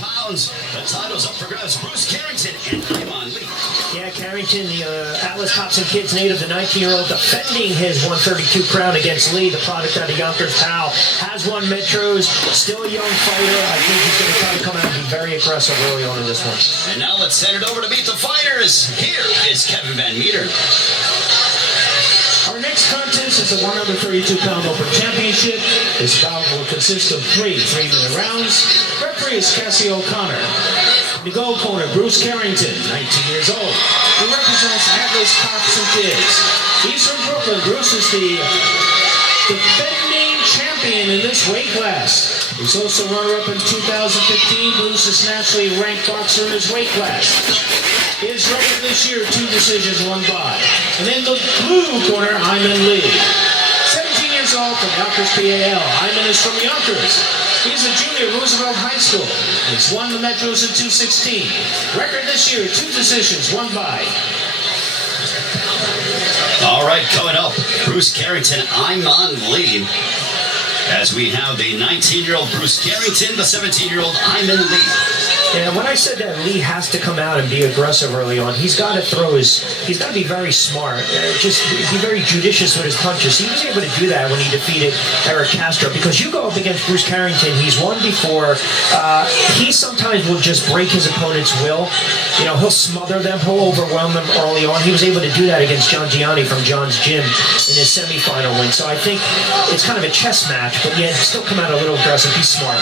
pounds. The title's up for grabs. Bruce Carrington and Iman Lee. Yeah, Carrington, the Atlas Thompson Kids native, the 19-year-old, defending his 132 crown against Lee, the product out of Yonkers Pal. Has won Metros, still a young fighter. I think he's going to try to come out and be very aggressive early on in this one. And now let's send it over to meet the fighters. Here is Kevin Van Meter. Our next contest is a 132-pound open championship. This bout will consist of three 3-minute rounds. Referee is Cassie O'Connor. In the gold corner, Bruce Carrington, 19 years old. He represents Atlas Thompson Kids. He's from Brooklyn. Bruce is the defending champion in this weight class. He's also runner-up in 2015. Bruce is nationally ranked boxer in his weight class. His record this year, 2 decisions, 1 bye. And in the blue corner, Iman Lee. 17 years old from Yonkers, PAL. Iman is from Yonkers. He's a junior at Roosevelt High School. He's won the Metros in 2016. Record this year, 2 decisions, 1 bye. All right, coming up, Bruce Carrington, Iman Lee. As we have the 19-year-old Bruce Carrington, the 17-year-old Iman Lee. Yeah, when I said that Lee has to come out and be aggressive early on, he's got to he's got to be very smart, just be very judicious with his punches. He was able to do that when he defeated Eric Castro, because you go up against Bruce Carrington, he's won before, he sometimes will just break his opponent's will. You know, he'll smother them, he'll overwhelm them early on. He was able to do that against John Gianni from John's Gym in his semifinal win. So I think it's kind of a chess match, but yet still come out a little aggressive, be smart.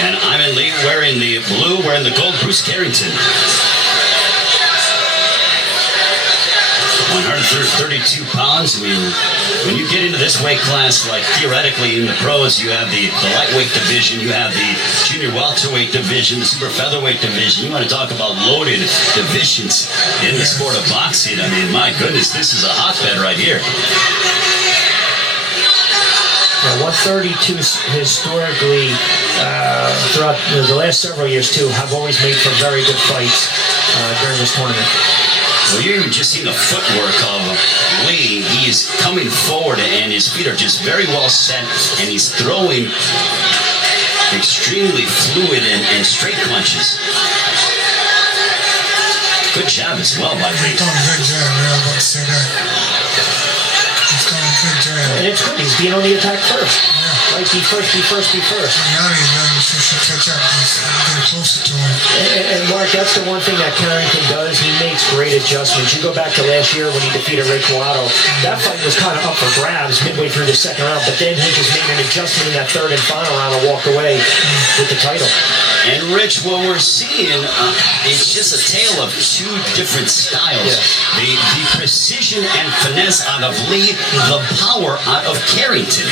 And Iman Lee wearing the blue, wearing the gold, Bruce Carrington. 132 pounds. I mean, when you get into this weight class, like theoretically in the pros, you have the lightweight division, you have the junior welterweight division, the super featherweight division. You want to talk about loaded divisions in the sport of boxing. I mean, my goodness, this is a hotbed right here. 132 historically, throughout the last several years too, have always made for very good fights during this tournament. Well, you just seen the footwork of Lee. He is coming forward and his feet are just very well set, and he's throwing extremely fluid and straight punches. Good jab as well by Lee. He's doing a good job, man. I was about to say that. He's doing a good job. And it's good. He's being on the attack first. Yeah. Right, be first. Gianni is letting the should catch up. He's getting closer to him. And Mark, that's the one thing that Carrington does. He makes great adjustments. You go back to last year when he defeated Ray Collado. That fight was kind of up for grabs midway through the second round, but then he just made an adjustment in that third and final round and walked away with the title. And Rich, what we're seeing is just a tale of 2 different styles. Yeah. The precision and finesse out of Lee, the power out of Carrington.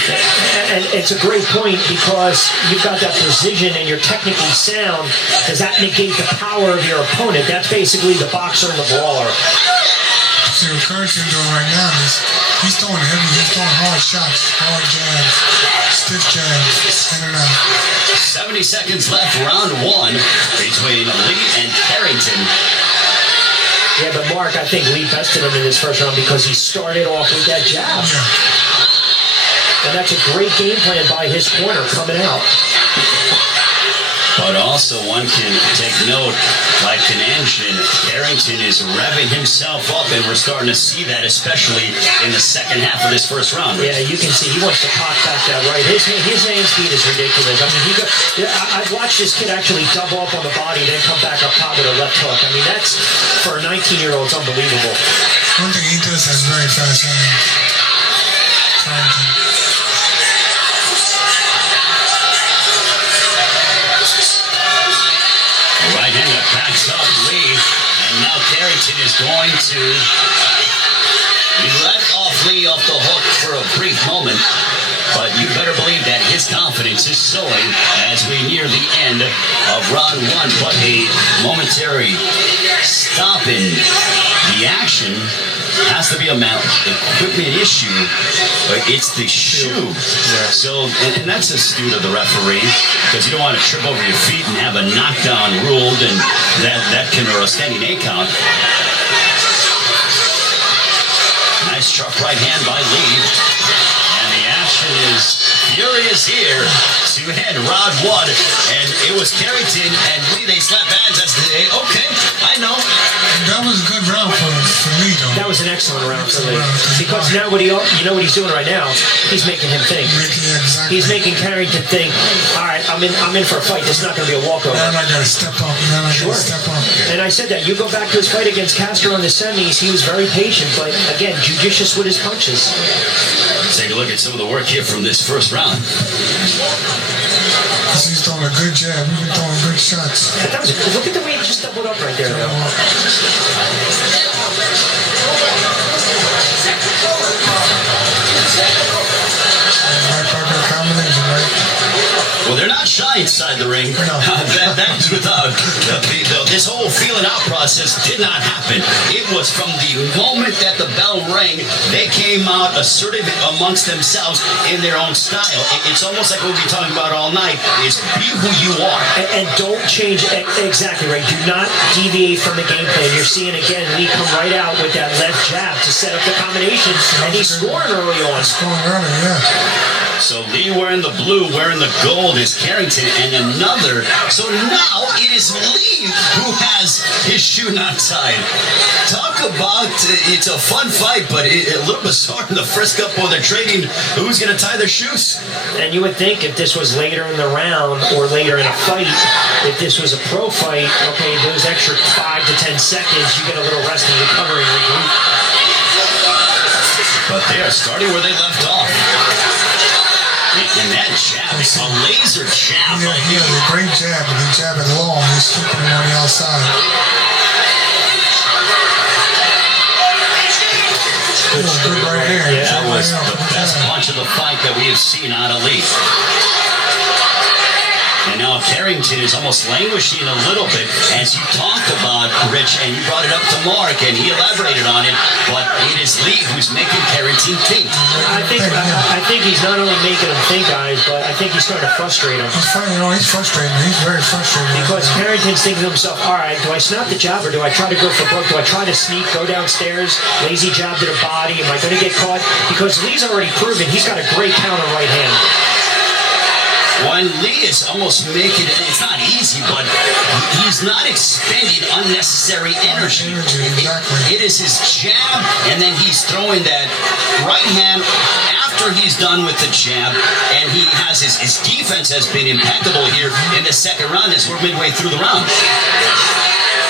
And it's a great point, because you've got that precision and you're technically sound. Does that negate the power of your opponent? That's basically the boxer and the brawler. See what Carrington's doing right now is he's throwing heavy, he's throwing hard shots, hard jabs, stiff jabs, in and out. 70 seconds left, round 1 between Lee and Carrington. Yeah, but Mark, I think Lee bested him in this first round because he started off with that jab. Yeah. And that's a great game plan by his corner coming out. But also one can take note, like an engine, Carrington is revving himself up, and we're starting to see that, especially in the second half of this first round. Right? Yeah, you can see he wants to pop back that right. His hand speed is ridiculous. I mean, I've watched this kid actually double up on the body, then come back up top with a left hook. I mean, that's, for a 19-year-old, it's unbelievable. One thing he does has very fast hands. Carrington. Right-hander backs up Lee, and now Carrington is going to let off Lee off the hook for a brief moment, but you better believe that his confidence is soaring as we near the end of round 1. But a momentary stop in the action has to be a equipment issue, but it's the shoe. Yeah. So, and that's astute of the referee, because you don't want to trip over your feet and have a knockdown ruled, and that can, or a standing 8 count. Nice sharp right hand by Lee, and the action is furious here. to end round one. And it was Carrington and Lee. They slapped hands as they, okay, I know. That was a good round for Lee, though. That was an excellent round for Lee. Because now you know what he's doing right now? He's making him think. Exactly. He's making Carrington think, all right, I'm in for a fight. This is not going to be a walkover. Now I got to step up. And I said that. You go back to his fight against Castro in the semis, he was very patient, but again, judicious with his punches. Let's take a look at some of the work here from this first round. He's throwing a good jab. He's been throwing good shots. Yeah, look at the way he just doubled up right there, though. Well, they're not shy inside the ring. No. That's without this whole feeling out process did not happen. It was from the moment that the bell rang, they came out assertive amongst themselves in their own style. It's almost like what we've been talking about all night is be who you are. And don't change, exactly right. Do not deviate from the game plan. You're seeing again Lee come right out with that left jab to set up the combination, and he's scoring early on. Scoring early, yeah. So Lee wearing the blue, wearing the gold is Carrington, and another. So now it is Lee who has his shoe not tied. Talk about it's a fun fight, but a little bizarre in the first couple. They're trading who's going to tie their shoes. And you would think if this was later in the round or later in a fight, if this was a pro fight, okay, those extra 5 to 10 seconds, you get a little rest and recovery and regroup. But they are starting where they left off. And that jab, a laser jab. Yeah, he has a great jab, and he jab it long. He's keeping him on the outside. Good right there. Yeah, that was the best punch of the fight that we have seen out of Lee. And now Carrington is almost languishing a little bit as you talk about Rich, and you brought it up to Mark, and he elaborated on it. But it is Lee who's making Carrington think. I think he's not only making him think, guys, but I think he's starting to frustrate him. He's frustrated. He's very frustrated. Because Carrington's thinking to himself, all right, do I snap the jab or do I try to go for broke? Do I try to sneak, go downstairs, lazy jab to the body? Am I going to get caught? Because Lee's already proven he's got a great counter right hand. When Lee is almost making it, it's not easy, but he's not expending unnecessary energy. Exactly. It is his jab, and then he's throwing that right hand after he's done with the jab, and he has his defense has been impeccable here in the second round as we're midway through the round.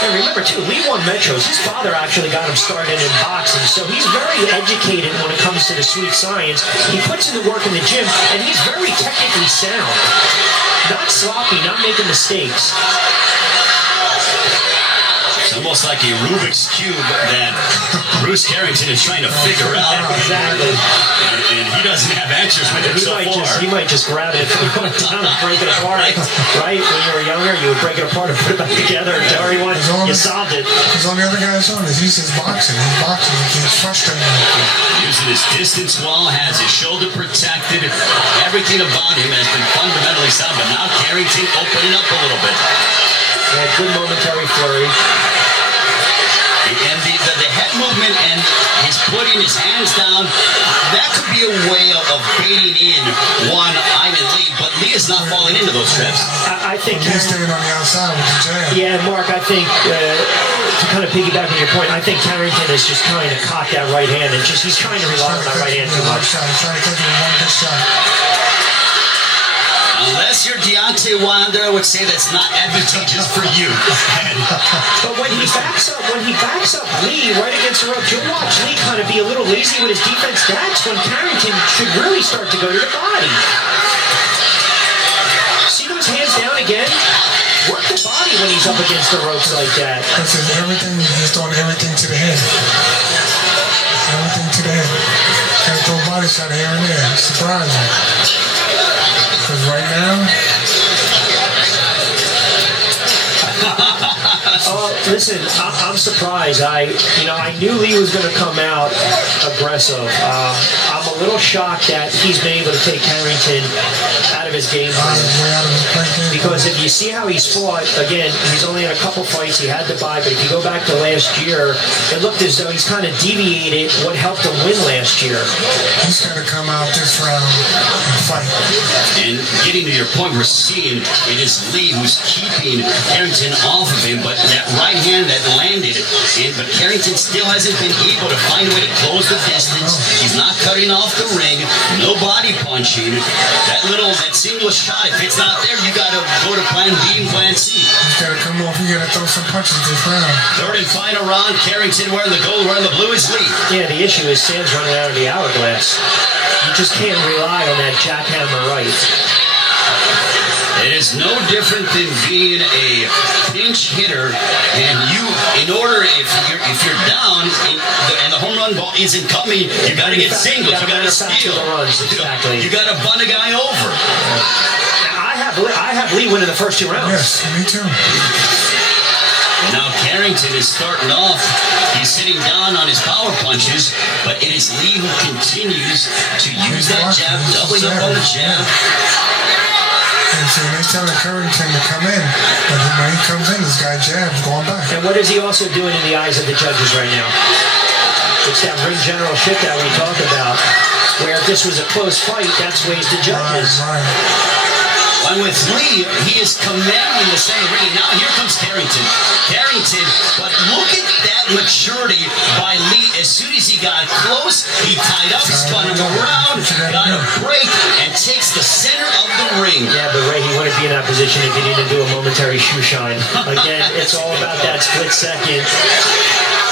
And remember, too, Lee won Metros. His father actually got him started in boxing, so he's very educated when it comes to the sweet science. He puts in the work in the gym, and he's very technically sound. Not sloppy, not making mistakes. It's almost like a Rubik's Cube that Bruce Carrington is trying to figure out. Exactly. And he doesn't have answers with it so far. He might just grab it and break it apart. Right? When you were younger, you would break it apart and put it back together and tell everyone you solved it. Because all the other guys on this, he's just boxing. He's boxing. He's frustrated. Using his distance well, has his shoulder protected. Everything about him has been fundamentally sound, but now Carrington opening up a little bit. Yeah, good momentary flurry. And the head movement and his putting his hands down, that could be a way of baiting in one Iman Lee, but Lee is not falling into those traps. I think he's staying on the outside with the jab. Yeah, Mark, I think to kind of piggyback on your point, I think Carrington is just trying to cock that right hand and he's trying to rely on that right hand too much. He's trying to catch him with one good shot. Unless you're Deontay Wilder, I would say that's not advantageous for you. But when he backs up Lee right against the rope, you'll watch Lee kind of be a little lazy with his defense. That's when Carrington should really start to go to the body. See those hands down again? Work the body when he's up against the ropes like that. This is everything. He's throwing everything to the head. Everything to the head. Gotta throw a body shot here and there. It's surprising. Because right now... Listen, I'm surprised. I knew Lee was going to come out aggressive. I'm a little shocked that he's been able to take Carrington out of his game plan. Because if you see how he's fought, again, he's only had a couple fights. He had to buy, but if you go back to last year, it looked as though he's kind of deviated what helped him win last year. He's going to come out this round and fight. And getting to your point, we're seeing it is Lee who's keeping Carrington off of him, but that right hand that landed, but Carrington still hasn't been able to find a way to close the distance. He's not cutting off the ring, no body punching. That single shot, if it's not there, you got to go to plan B and plan C. He's got to come off, you got to throw some punches this round. Third and final round, Carrington wearing the gold, wearing the blue is Lee. Yeah, the issue is Sam's running out of the hourglass. You just can't rely on that jackhammer right. It is no different than being a pinch hitter, and you, in order, if you're down and the home run ball isn't coming, you got to get singles, you got to steal, exactly. You got to bunt a guy over. I have Lee winning the first 2 rounds. Yes, me too. And now Carrington is starting off. He's sitting down on his power punches, but it is Lee who continues to use that jab, doubling up on the jab. And so they telling Carrington to come in, but when he comes in, this guy jabs going back. And what is he also doing in the eyes of the judges right now? It's that ring general shit that we talked about, where if this was a close fight, that sways the judges. Right. And with Lee, he is commanding the center ring. And now here comes Carrington. But look at that maturity by Lee. As soon as he got close, he tied up, spun him around, got a break, and takes the center of the ring. Yeah, but Ray, he wouldn't be in that position if he didn't do a momentary shoe shine. Again, it's all about that split second.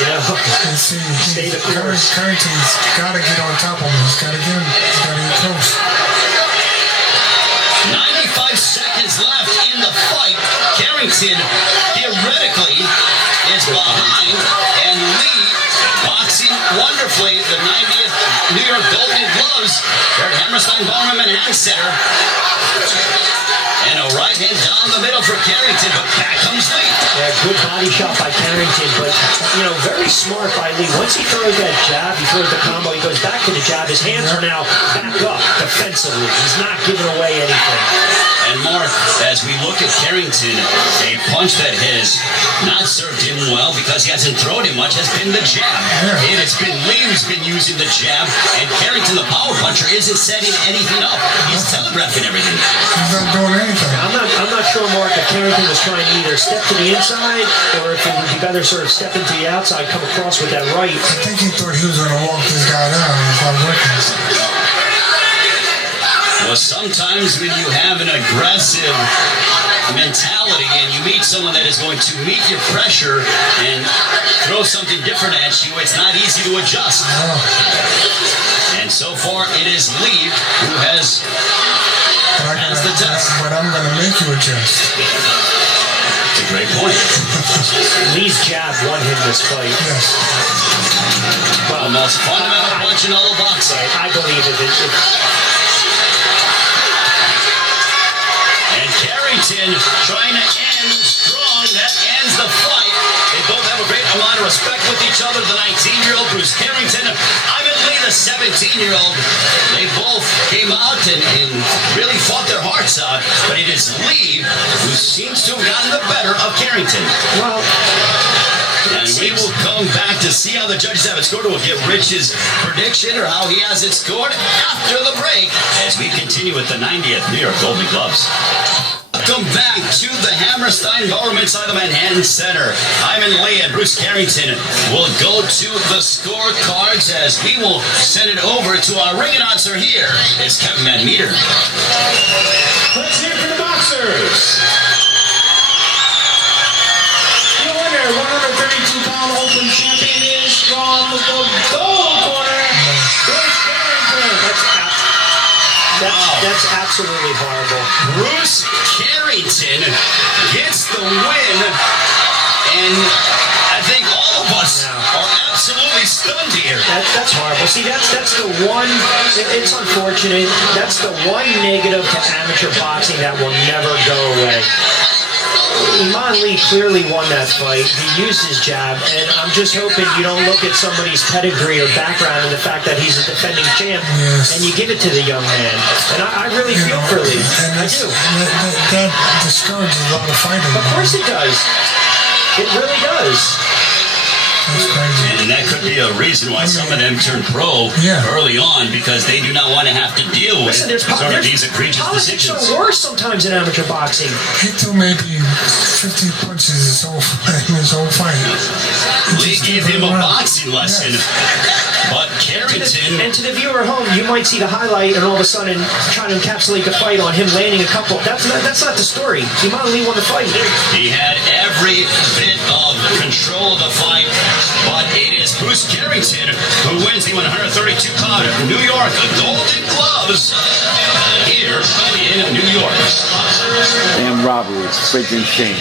You know, stay the course. Carrington's got to get on top of him. He's got to get close. 95 seconds left in the fight. Carrington theoretically is behind, and Lee boxing wonderfully. The 90th New York Golden Gloves. They're at Hammerstein Ballroom Manhattan Center. And a right hand down the middle for Carrington, but back comes Lee. Yeah, good body shot by Carrington, but, very smart by Lee. Once he throws that jab, he throws the combo, he goes back to the jab. His hands are now back up defensively. He's not giving away anything. And Mark, as we look at Carrington, a punch that has not served him well because he hasn't thrown him much has been the jab. Yeah. It has been Lee who's been using the jab, and Carrington, the power puncher, isn't setting anything up. He's telegraphing everything. He's not doing anything. I'm not sure, Mark, if Carrington was trying to either step to the inside or if it would be better sort of step into the outside, come across with that right. I think he thought he was going to walk this guy down. It's not working. Well, sometimes when you have an aggressive mentality and you meet someone that is going to meet your pressure and throw something different at you, it's not easy to adjust. And so far, it is Lee who has the test. But I'm going to make you adjust. It's a great point. Lee's jab won him this fight. Yes. Well, the most fundamental punch in all of boxing. I believe it. And Carrington trying to end strong. That ends the fight. They both have a great amount of respect with each other. The 19-year-old Bruce Carrington, Iman Lee, the 17-year-old. They both came out and really fought their hearts out. But it is Lee who seems to have gotten the better of Carrington. Well, and we will come back to see how the judges have it scored. We'll get Rich's prediction or how he has it scored after the break as we continue with the 90th New York Golden Gloves. Welcome back to the Hammerstein Ballroom inside the Manhattan Center. Iman Lee and Bruce Carrington will go to the scorecards as we will send it over to our ring announcer here. It's Kevin Van Meter. Let's hear for the boxers. Your winner, 132-pound open champion is from the gold corner, Bruce Carrington. That's absolutely horrible. Bruce Carrington gets the win, and I think all of us are absolutely stunned here. That's horrible. See, that's the one. It's unfortunate. That's the one negative to amateur boxing that will never go away. Iman Lee clearly won that fight. He used his jab, and I'm just hoping you don't look at somebody's pedigree or background and the fact that he's a defending champ, and you give it to the young man. And I really feel for Lee. And I do. That discourages a lot of fighting. Of course it does. It really does. That's crazy. And that could be a reason why some of them turn pro early on, because they do not want to have to deal with Listen, sort of these egregious politics decisions. are worse sometimes in amateur boxing. He threw maybe 50 punches his whole fight. Lee gave him a boxing lesson, but Carrington... And to the viewer at home, you might see the highlight and all of a sudden trying to encapsulate the fight on him landing a couple. That's not the story. Iman Lee won the fight. He had every bit of control of the fight, but it is Bruce Carrington who wins the 132-pound New York Golden Gloves here in New York. Damn robbery, it's freaking shame.